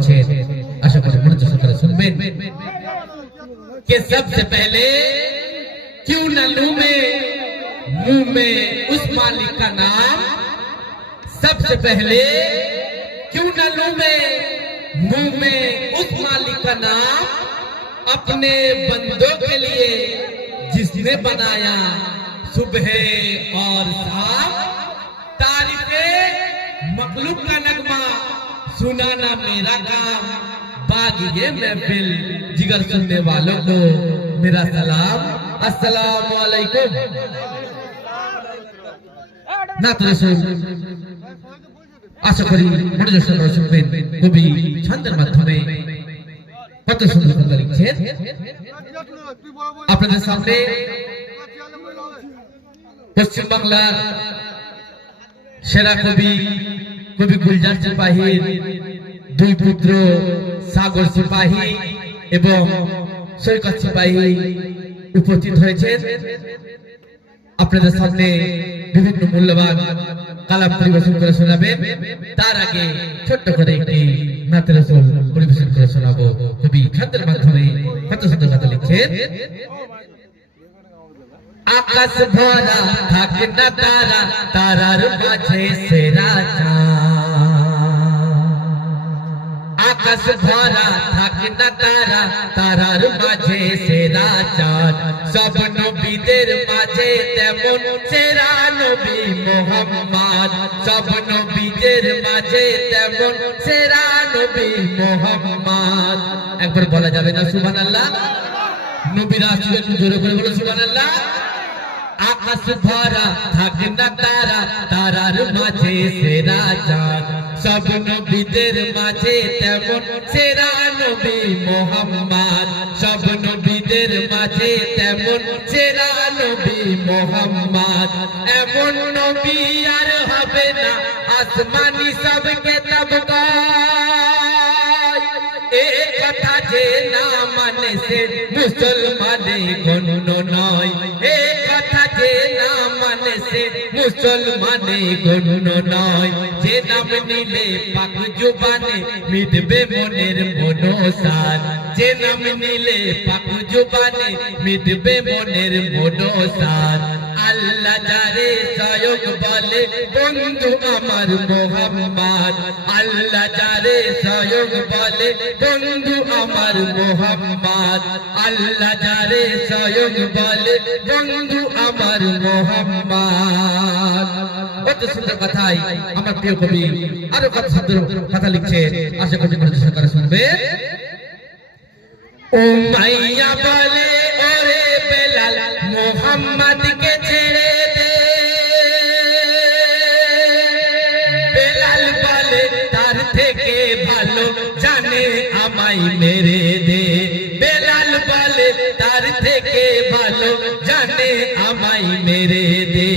বলছেন আশা করি মনোযোগ সহকারে শুনবেন कि सबसे पहले क्यों न लूं मैं मुंह में उस मालिक का नाम सबसे पहले क्यों न लूं मैं मुंह में उस मालिक का नाम अपने बंदों के लिए जिसने बनाया सुबह और शाम तारीफे मखलूक का नगमा सुनाना मेरा काम बागी ये महफिल जिगर सुनने वालों को मेरा सलाम अस्सलाम वालेकुम ना तो আশা করি মনোযোগ সহকারে শুনবেন কবি ছন্দের মাধ্যমে কত সুন্দর কথা লিখছেন আপনাদের সামনে পশ্চিম বাংলার সেরা কবি কবি গুলজার সিপাহীর দুই পুত্র সাগর সিপাহী এবং সৈকত সিপাহী উপস্থিত হয়েছেন আপনাদের সামনে বিভিন্ন মূল্যবান কালাম পরিবেশন করে শোনাবেন তার আগে ছোট্ট করে একটি নাতে রাসূল পরিবেশন করে শোনাবো কবি ছন্দের মাধ্যমে কত সুন্দর কথা লিখছেন আকাশ ভরা থাকে না তারা তারার মাঝে সেরা আকাশ ভরা থাকে না তারা তারার মাঝে সেরা চাঁদ সব নবীদের মাঝে তেমন সেরা নবী মুহাম্মদ সব নবীদের মাঝে তেমন সেরা নবী মুহাম্মদ একবার বলা যাবে না সুবহানাল্লাহ নবীরা আসলে একটু জোরে করে বলো সুবহানাল্লাহ আকাশ ভরা থাকে না তারা তারার মাঝে সেরা চাঁদ সব নবীদের মাঝে তেমন সেরা নবী মুহাম্মদ সব নবীদের মাঝে তেমন সেরা নবী মুহাম্মদ এমন নবী আর হবে না আসমানি সব কিতাব গায় এই কথা যে না মানে সে মুসলমানে গণ্য নয় এই কথা যে না মানে সে মুসলমানে গণ্য নয় যে নাম নিলে পাক জুবানে মিটবে মনের মনোসার যে নাম নিলে পাক জুবানে মিটবে মনের মনোসার আল্লাহ যারে সয়গ বলে বন্ধু আমার মুহাম্মদ আল্লাহ যারে সয়গ বলে বন্ধু আমার মুহাম্মদ আল্লাহ যারে সয়গ বলে বন্ধু আমার মুহাম্মদ কত সুন্দর কথাই আমার প্রিয় কবি আরো কত সুন্দর কথা লিখছেন আশা করি মনোযোগ সহকারে শুনবেন ও মাইয়া বলে ওরে বেলাল মুহাম্মদ কে ছেড়ে দে বেলাল বলে তার থেকে ভালো জানে আমায় মেরে দে বেলাল বলে তার থেকে ভালো জানে আমায় মেরে দে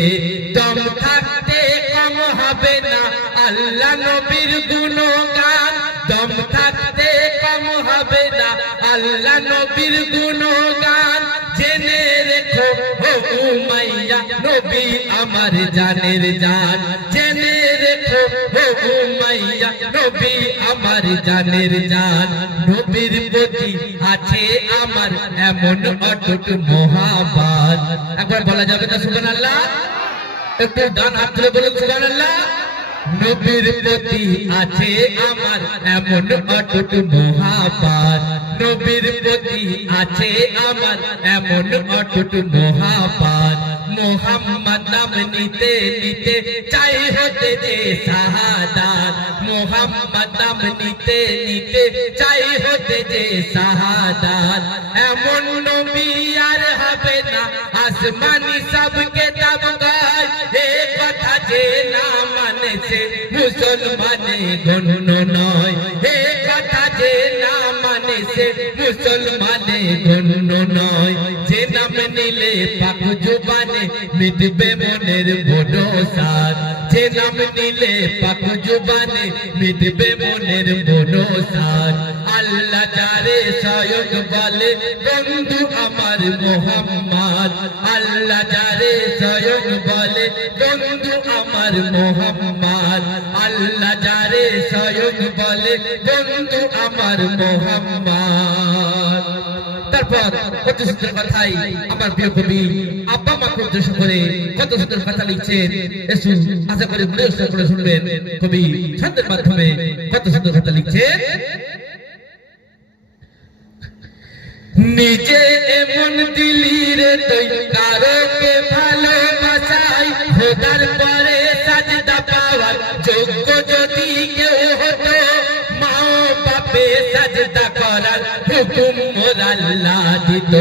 দম থাকতে কম হবে না আল্লাহ নবীর গুণগান দম থাকতে কম হবে না আল্লাহ নবীর গুণগান জেনে রেখো ও উমাইয়া নবী আমার জানের জান জেনে রেখো ও উমাইয়া নবী আমার জানের জান নবীর প্রতি আছে আমার এমন অটুট মহাব্বত একবার বলা যাবে না সুবহানাল্লাহ একটু ডান হাত তুলে বলুন সুবহানাল্লাহ নবীর প্রতি আছে আমার এমন অটুট মহাব্বত নবীর প্রতি আছে আমার এমন অটুট মহাব্বত মুহাম্মদ নাম নিতে নিতে চাই হতে যে শাহাদাত মুহাম্মদ নাম নিতে নিতে চাই হতে যে শাহাদাত এমন নবী আর হবে না আসমানি সব কিতাব গায় এই কথা যে না মানে সে মুসলমানে গণ্য নয় এই কথা যে না মানে সে মুসলমানে গণ্য নয় যে নাম নিলে পাক জুবানে মিটবে মনের মনোসার যে নাম নিলে পাক জুবানে মিটবে মনের মনোসার আল্লাহ যারে সয়গ বলে বন্ধু আমার মুহাম্মদ আল্লাহ যারে সয়গ বলে বন্ধু আমার মুহাম্মদ আল্লাহ যারে সয়গ বলে বন্ধু বন্ধু আমার মোহাম্মদ। তারপর কত সুন্দর কথাই আমার প্রিয় কবি আব্বা মাকে উদ্দেশ্য করে কত সুন্দর কথা লিখছেন। এসু আশা করি মনোযোগ করে শুনবেন কবি ছন্দের মাধ্যমে কত সুন্দর কথা লিখছেন। নিজে এমন দিলি রে তুই কারোকে ভালোবাসাই, খোদার পরে সাজদা পাওয়ার যোগ্য যদি কেউ হতো, মা ও বাপে সাজদা করার হুকুম মোর আল্লাহ দিত।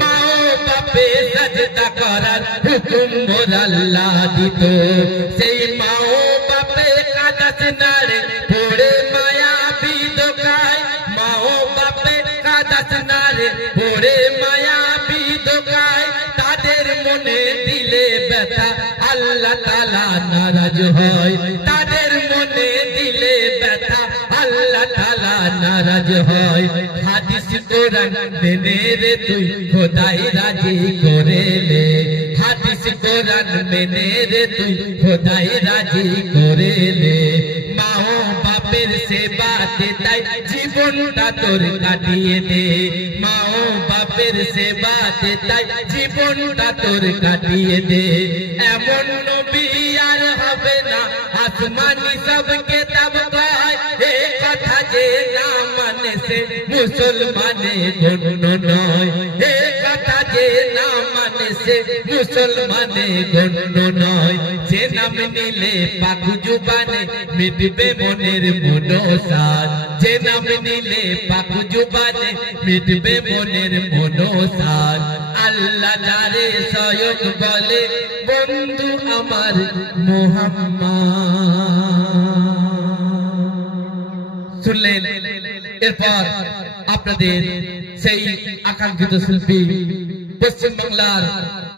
মা ও বাপে সাজদা করার হুকুম মোর আল্লাহ দিত। সেই মা ও বাপে কাদাস নারে পড়ে মায়া বিদকায়, মা ও বাপে কাদাস নারে পড়ে মায়া বিদকায়, তাদের মনে দিলে ব্যথা আল্লাহ তাআলা নারাজ হয়। তাদের মনে দিলে ব্যথা আল্লাহ তাআলা নারাজ হয়। হাদিস কোরআন মেনে রে তুই খোদাই রাজি করে লে। হাদিস কোরআন মেনে রে তুই খোদাই রাজি করে লে। মা ও বাপের সেবাতে তাই জীবনটা তোর কাটিয়ে দে। মা ও বাপের সেবাতে তাই জীবনটা তোর কাটিয়ে দে। এমন নবী আর হবে না আসমানি সব কিতাব গায়, এ কথা যে না মানে সে মুসলমানে গণ্য নয়। এ কথা যে না মানে সে মুসলমানে গণ্য নয়। যে নাম নিলে পাক জুবানে মিটবে মনের মনোসার। যে নাম নিলে পাক জুবানে মিটবে মনের মনোসার। আল্লাহ যারে স্বয়ং বলে বন্ধু আমার মোহাম্মদ। শুনলেন? এরপর আপনাদের সেই আকাঙ্ক্ষিত শিল্পী পশ্চিম বাংলার